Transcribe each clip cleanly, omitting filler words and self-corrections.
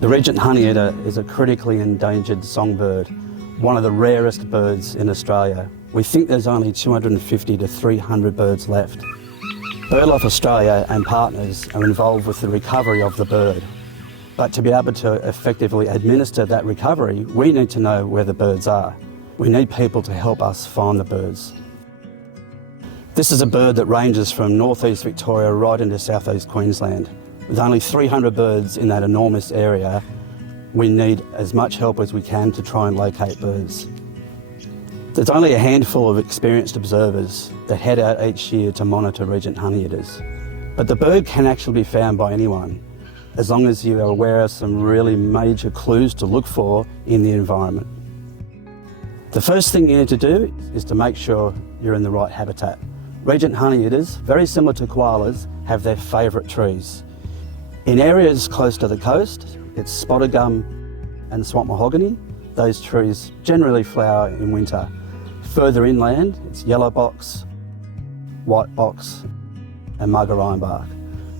The Regent Honeyeater is a critically endangered songbird, one of the rarest birds in Australia. We think there's only 250 to 300 birds left. BirdLife Australia and partners are involved with the recovery of the bird. But to be able to effectively administer that recovery, we need to know where the birds are. We need people to help us find the birds. This is a bird that ranges from northeast Victoria right into southeast Queensland. With only 300 birds in that enormous area, we need as much help as we can to try and locate birds. There's only a handful of experienced observers that head out each year to monitor Regent Honeyeaters. But the bird can actually be found by anyone, as long as you are aware of some really major clues to look for in the environment. The first thing you need to do is to make sure you're in the right habitat. Regent Honeyeaters, very similar to koalas, have their favourite trees. In areas close to the coast, it's spotted gum and swamp mahogany. Those trees generally flower in winter. Further inland, it's yellow box, white box and box-ironbark.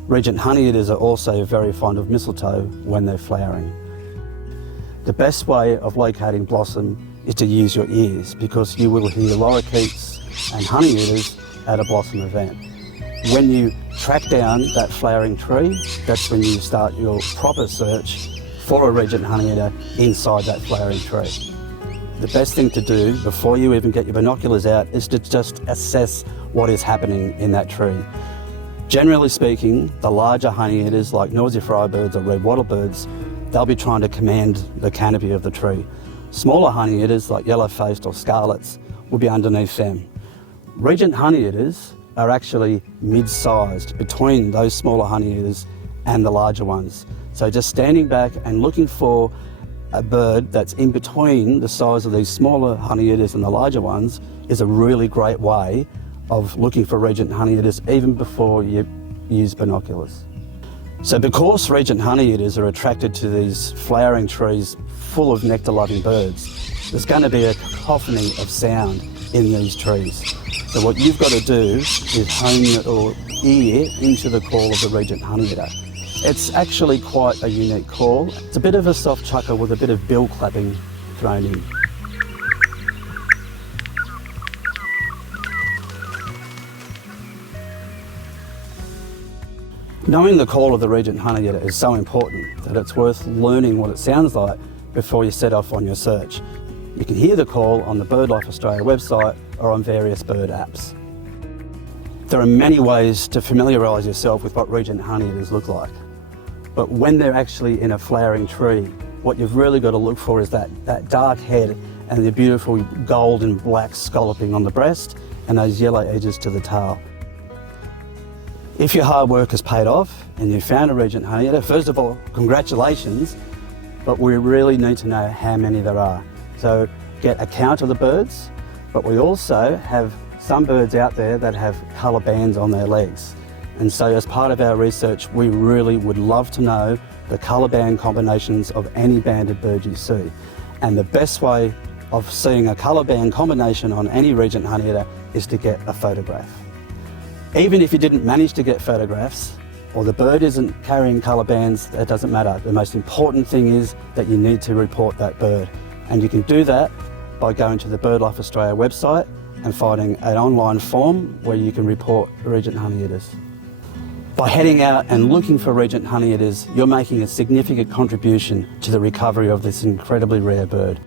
Regent Honeyeaters are also very fond of mistletoe when they're flowering. The best way of locating blossom is to use your ears, because you will hear lorikeets and honeyeaters at a blossom event. When you track down that flowering tree, that's when you start your proper search for a Regent Honeyeater inside that flowering tree. The best thing to do before you even get your binoculars out is to just assess what is happening in that tree. Generally speaking, the larger honeyeaters like noisy firebirds or red wattlebirds, they'll be trying to command the canopy of the tree. Smaller honeyeaters like yellow-faced or scarlets will be underneath them. Regent Honeyeaters are actually mid-sized between those smaller honeyeaters and the larger ones. So just standing back and looking for a bird that's in between the size of these smaller honeyeaters and the larger ones is a really great way of looking for Regent Honeyeaters even before you use binoculars. So because Regent Honeyeaters are attracted to these flowering trees full of nectar-loving birds, there's going to be a cacophony of sound in these trees. So what you've got to do is hone your ear into the call of the Regent Honeyeater. It's actually quite a unique call. It's a bit of a soft chuckle with a bit of bill clapping thrown in. Knowing the call of the Regent Honeyeater is so important that it's worth learning what it sounds like before you set off on your search. You can hear the call on the BirdLife Australia website or on various bird apps. There are many ways to familiarise yourself with what Regent Honeyeaters look like. But when they're actually in a flowering tree, what you've really got to look for is that dark head and the beautiful gold and black scalloping on the breast and those yellow edges to the tail. If your hard work has paid off and you found a Regent Honeyeater, first of all, congratulations, but we really need to know how many there are. So get a count of the birds, but we also have some birds out there that have colour bands on their legs. And so as part of our research, we really would love to know the colour band combinations of any banded bird you see. And the best way of seeing a colour band combination on any Regent Honeyeater is to get a photograph. Even if you didn't manage to get photographs, or the bird isn't carrying colour bands, that doesn't matter. The most important thing is that you need to report that bird. And you can do that by going to the BirdLife Australia website and finding an online form where you can report Regent Honeyeaters. By heading out and looking for Regent Honeyeaters, you're making a significant contribution to the recovery of this incredibly rare bird.